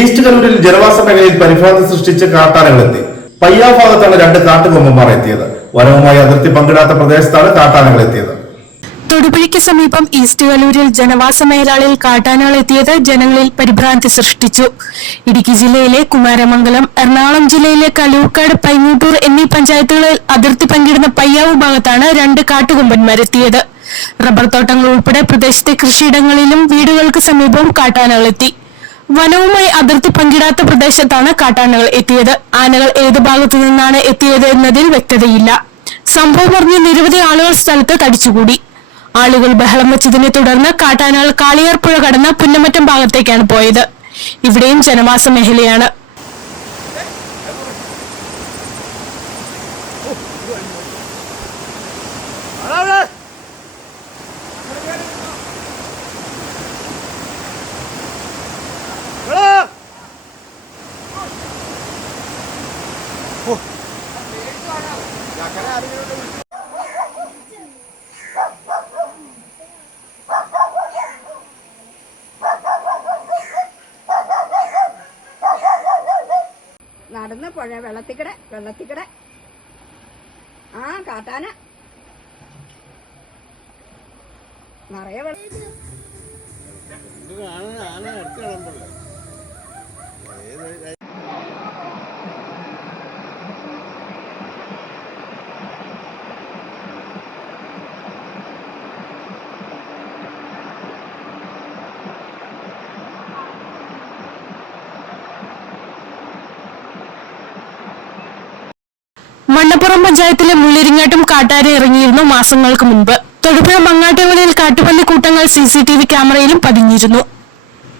East കല്ലൂരിൽ ജനവാസ മേഖലയിൽ പരിഭ്രാന്തി സൃഷ്ടിച്ച കാട്ടാനകളെത്തി. പയ്യാ ഭാഗത്താണ് രണ്ട് കാട്ടുകൊമ്പന്മാർ എത്തിയത്. വനവുമായി അതിർത്തി പങ്കിടാത്ത പ്രദേശത്താണ് കാട്ടാനകൾ എത്തിയത്. തൊടുപുഴയ്ക്ക് സമീപം ഈസ്റ്റ് കലൂരിൽ ജനവാസ മേഖലകളിൽ കാട്ടാനകൾ എത്തിയത് ജനങ്ങളിൽ പരിഭ്രാന്തി സൃഷ്ടിച്ചു. ഇടുക്കി ജില്ലയിലെ കുമാരമംഗലം എറണാകുളം ജില്ലയിലെ കലൂർക്കാട് പൈങ്ങൂട്ടൂർ എന്നീ പഞ്ചായത്തുകളിൽ അതിർത്തി പങ്കിടുന്ന പയ്യാവ് ഭാഗത്താണ് രണ്ട് കാട്ടുകൊമ്പന്മാരെത്തിയത് റബ്ബർ തോട്ടങ്ങൾ ഉൾപ്പെടെ പ്രദേശത്തെ കൃഷിയിടങ്ങളിലും വീടുകൾക്ക് സമീപവും കാട്ടാനകൾ എത്തി. വനവുമായി അതിർത്തി പങ്കിടാത്ത പ്രദേശത്താണ് കാട്ടാനകൾ എത്തിയത്. ആനകൾ ഏത് ഭാഗത്തു നിന്നാണ് എത്തിയത് എന്നതിൽ വ്യക്തതയില്ല. സംഭവം അറിഞ്ഞ് നിരവധി ആളുകൾ സ്ഥലത്ത് തടിച്ചുകൂടി. ആളുകൾ ബഹളം വെച്ചതിനെ തുടർന്ന് കാട്ടാനകൾ കാളിയാർ പുഴ കടന്ന് പുന്നമറ്റം ഭാഗത്തേക്കാണ് പോയത്. ഇവിടെയും ജനവാസ മേഖലയാണ്. നടന്ന് പുഴ വെള്ളത്തിക്കട വെള്ളത്തിക്കട ആ കാട്ടാന. നിറയെ വെള്ളം. മണ്ണപ്പുറം പഞ്ചായത്തിലെ മുള്ളിരിങ്ങാട്ടും കാട്ടാരെ ഇറങ്ങിയിരുന്നു മാസങ്ങൾക്ക് മുൻപ്. തൊടുപുഴ മങ്ങാട്ടുകളിൽ കാട്ടുപന്നി കൂട്ടങ്ങൾ സിസിടിവി ക്യാമറയിലും പതിഞ്ഞിരുന്നു.